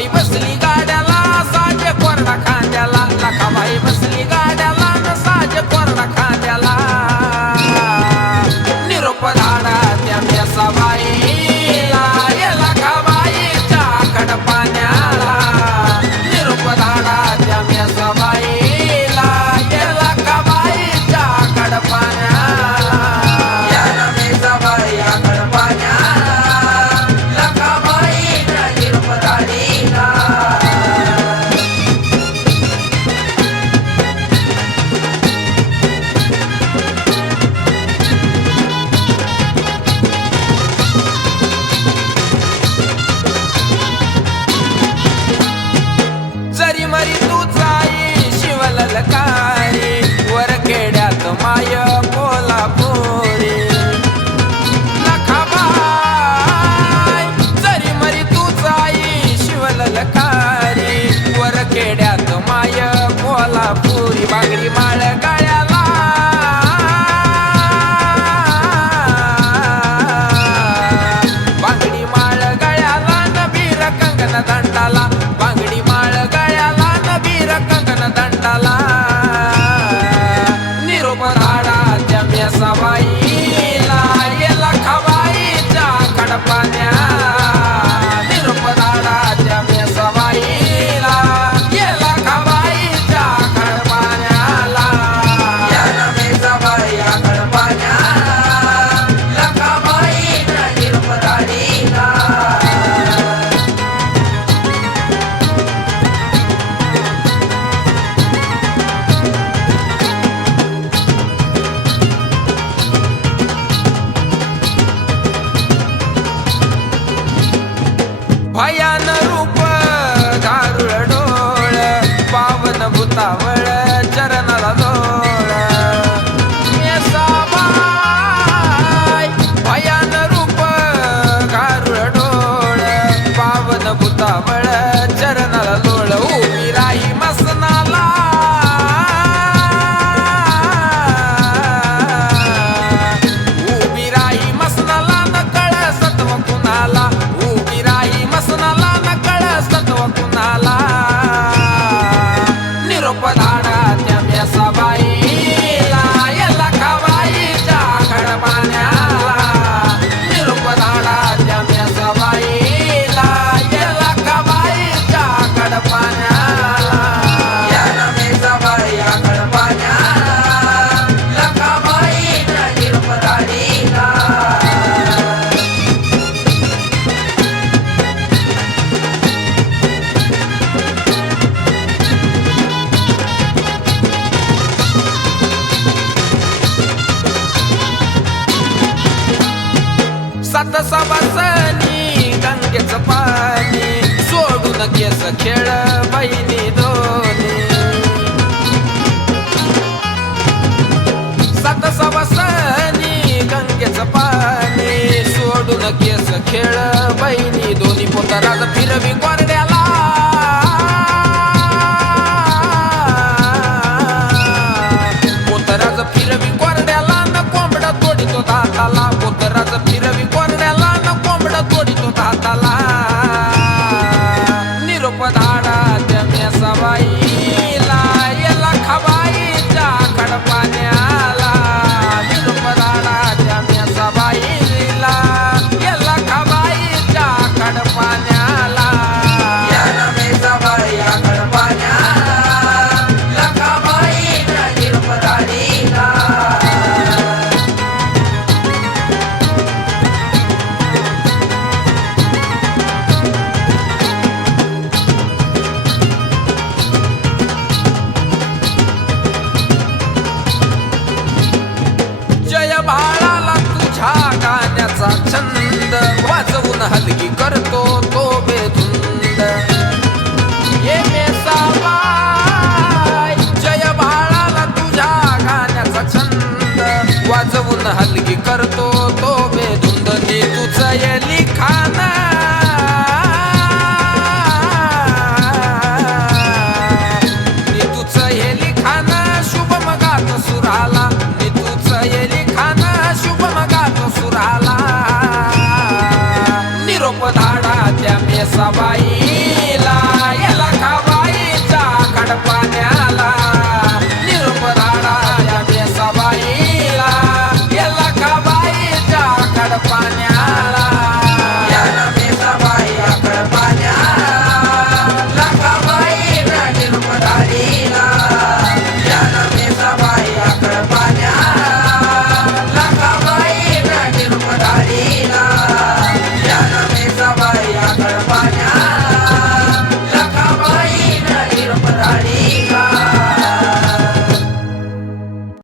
लखाबाई बसली गाड्याला साज कोरडा खांद्याला, लखाबाई बसली गाड्याला न साज कोरडा खांद्याला. निरोप धाडा त्या मेसाबाईला ये लखाबाईच्या कडपाण्याला. निरोप धाडा त्या मेसाबाईला ये लखाबाईच्या कडपाण्याला. या मेसाबाई या कडपाण्याला लखाबाईच्या निरोप धाडीला. जरी मरी तू जाई शिवल लकारी, वर खेड्यात माय कोल्हापुरी. लखाबाई जरी मरी तू जाई शिवल लकारी, वर खेड्यात माय कोल्हापुरी. बांगडी माळ गळ्याला बांगडी माळ गळ्याला नबीर कंगन दंडाला. बांगडी माळ गळ्याला नबीर कंगन दंडाला. निरोप धाडा त्या मेसाबाईला ये लखाबाईच्या कडपाण्याला. निरोप धाडा त्या मेसाबाईला ये लखाबाईच्या कडपाण्याला. या मेसाबाई या कडपाण्याला लखाबाईच्या निरोप धाडीला. भयान रूप गारुळ डोळ, पावन भूतावळ चरणाला लोळ. मेसाबाई भयान रूप गारुळ डोळ, पावन भूतावळ चरणाला लोळ. उभी राही मसनाला उभी राही मसनाला न कळ सत्व कुणाला. उभी राही मसनाला न कळ सत्व कुणाला. निरोप धाडा त्या मेसाबाईला ये लखाबाईच्या कडपाण्याला. निरोप धाडा त्या मेसाबाईला ये लखाबाईच्या कडपाण्याला. या मेसाबाई या कडपाण्याला लखाबाईच्या निरोप धाडीला. सात सवासनी गंगेचं पाणी, सोडून केस खेळ बहिणी